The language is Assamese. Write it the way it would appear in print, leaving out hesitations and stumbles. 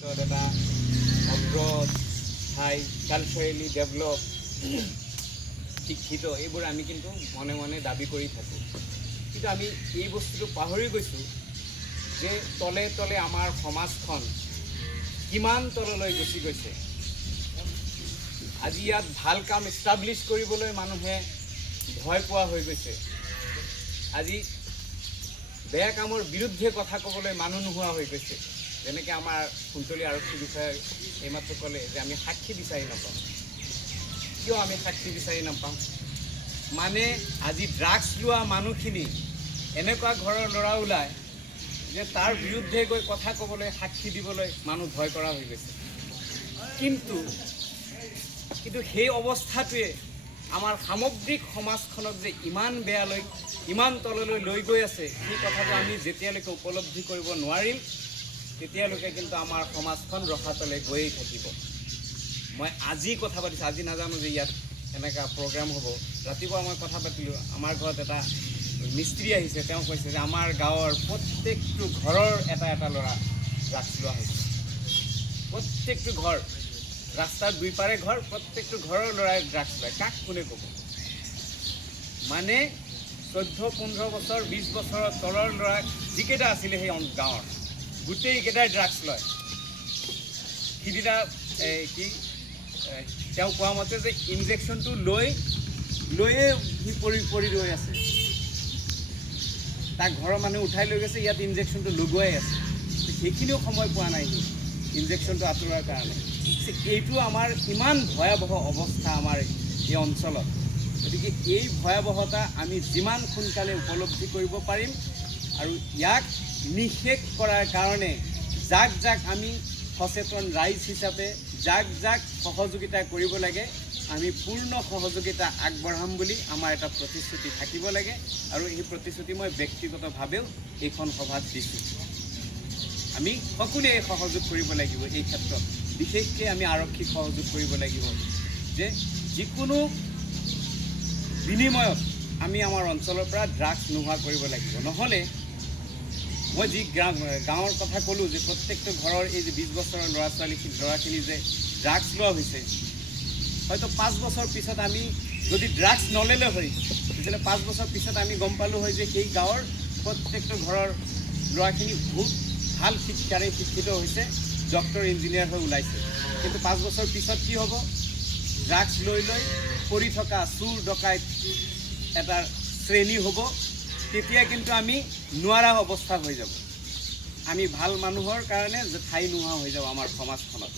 এটা অগ্ৰথাই কালচাৰালি ডেভেলপ শিক্ষিত এইবোৰ আমি কিন্তু মনে মনে দাবী কৰি থাকোঁ, কিন্তু আমি এই বস্তুটো পাহৰি গৈছোঁ যে তলে তলে আমাৰ সমাজখন কিমান তললৈ গুচি গৈছে। আজি ইয়াত ভাল কাম ইষ্টাব্লিছ কৰিবলৈ মানুহে ভয় পোৱা হৈ গৈছে। আজি বেয়া কামৰ বিৰুদ্ধে কথা ক'বলৈ মানুহ নোহোৱা হৈ গৈছে। যেনেকৈ আমাৰ কুন্তলী আৰক্ষী বিষয়াই এইমাত্ৰ ক'লে যে আমি সাক্ষী বিচাৰি নাপাওঁ। কিয় আমি সাক্ষী বিচাৰি নাপাওঁ? মানে আজি ড্ৰাগছ লোৱা মানুহখিনি এনেকুৱা ঘৰৰ ল'ৰা ওলায় যে তাৰ বিৰুদ্ধে গৈ কথা ক'বলৈ, সাক্ষী দিবলৈ মানুহ ভয় কৰা হৈ গৈছে। কিন্তু সেই অৱস্থাটোৱে আমাৰ সামগ্ৰিক সমাজখনক যে ইমান বেয়ালৈ, ইমান তললৈ লৈ গৈ আছে, সেই কথাটো আমি যেতিয়ালৈকে উপলব্ধি কৰিব নোৱাৰিম তেতিয়ালৈকে কিন্তু আমাৰ সমাজখন ৰসাতলে গৈয়ে থাকিব। মই আজি কথা পাতিছোঁ, আজি নাজানো যে ইয়াত এনেকুৱা প্ৰগ্ৰাম হ'ব। ৰাতিপুৱা মই কথা পাতিলোঁ, আমাৰ ঘৰত এটা মিস্ত্ৰী আহিছে, তেওঁ কৈছে যে আমাৰ গাঁৱৰ প্ৰত্যেকটো ঘৰৰ এটা এটা ল'ৰা ড্ৰাগছ লোৱা হৈছে। প্ৰত্যেকটো ঘৰ, ৰাস্তাৰ দুই পাৰে ঘৰ, প্ৰত্যেকটো ঘৰৰ ল'ৰাই ড্ৰাগছ লয়। কাক কোনে ক'ব? মানে 14-15 বছৰ 20 বছৰৰ তলৰ ল'ৰা যিকেইটা আছিলে সেই গাঁৱৰ গোটেইকেইটাই ড্ৰাগছ লয়। সিদিনা তেওঁ কোৱা মতে যে ইনজেকশ্যনটো লৈয়ে সি পৰি ৰৈ আছে। তাক ঘৰৰ মানুহে উঠাই লৈ গৈছে, ইয়াত ইনজেকশ্যনটো লগোৱাই আছে। সেইখিনিও সময় পোৱা নাই সি ইনজেকশ্যনটো আঁতৰোৱাৰ কাৰণে। এইটো আমাৰ ইমান ভয়াৱহ অৱস্থা আমাৰ এই অঞ্চলত। গতিকে এই ভয়াৱহতা আমি যিমান সোনকালে উপলব্ধি কৰিব পাৰিম আৰু ইয়াক নিষেধ কৰাৰ কাৰণে যাক যাক আমি সচেতন ৰাইজ হিচাপে যাক যাক সহযোগিতা কৰিব লাগে, আমি পূৰ্ণ সহযোগিতা আগবঢ়াম বুলি আমাৰ এটা প্ৰতিশ্ৰুতি থাকিব লাগে। আৰু এই প্ৰতিশ্ৰুতি মই ব্যক্তিগতভাৱেও এইখন সভাত দিছোঁ। আমি সকলোৱে সহযোগ কৰিব লাগিব এই ক্ষেত্ৰত। বিশেষকৈ আমি আৰক্ষীক সহযোগ কৰিব লাগিব যে যিকোনো বিনিময়ত আমি আমাৰ অঞ্চলৰ পৰা ড্ৰাগছ নোহোৱা কৰিব লাগিব। নহ'লে মই যি গাঁৱৰ কথা ক'লোঁ যে প্ৰত্যেকটো ঘৰৰ এই যে 20 বছৰৰ ল'ৰাখিনি যে ড্ৰাগছ লোৱা হৈছে, হয়তো 5 বছৰ পিছত আমি যদি ড্ৰাগছ নললে হয় তেতিয়াহ'লে 5 বছৰ পিছত আমি গম পালোঁ হয় যে সেই গাঁৱৰ প্ৰত্যেকটো ঘৰৰ ল'ৰাখিনি বহুত ভাল শিক্ষাৰে শিক্ষিত হৈছে, ডক্টৰ ইঞ্জিনিয়াৰ হৈ ওলাইছে। কিন্তু 5 বছৰ পিছত কি হ'ব? ড্ৰাগছ লৈ কৰি থকা চুৰ ডকাইত এটা শ্ৰেণী হ'ব। তেতিয়া কিন্তু আমি নোৱাৰা অৱস্থা হৈ যাব। আমি ভাল মানুহৰ কাৰণে ঠাই নোহোৱা হৈ যাব আমাৰ সমাজখনত।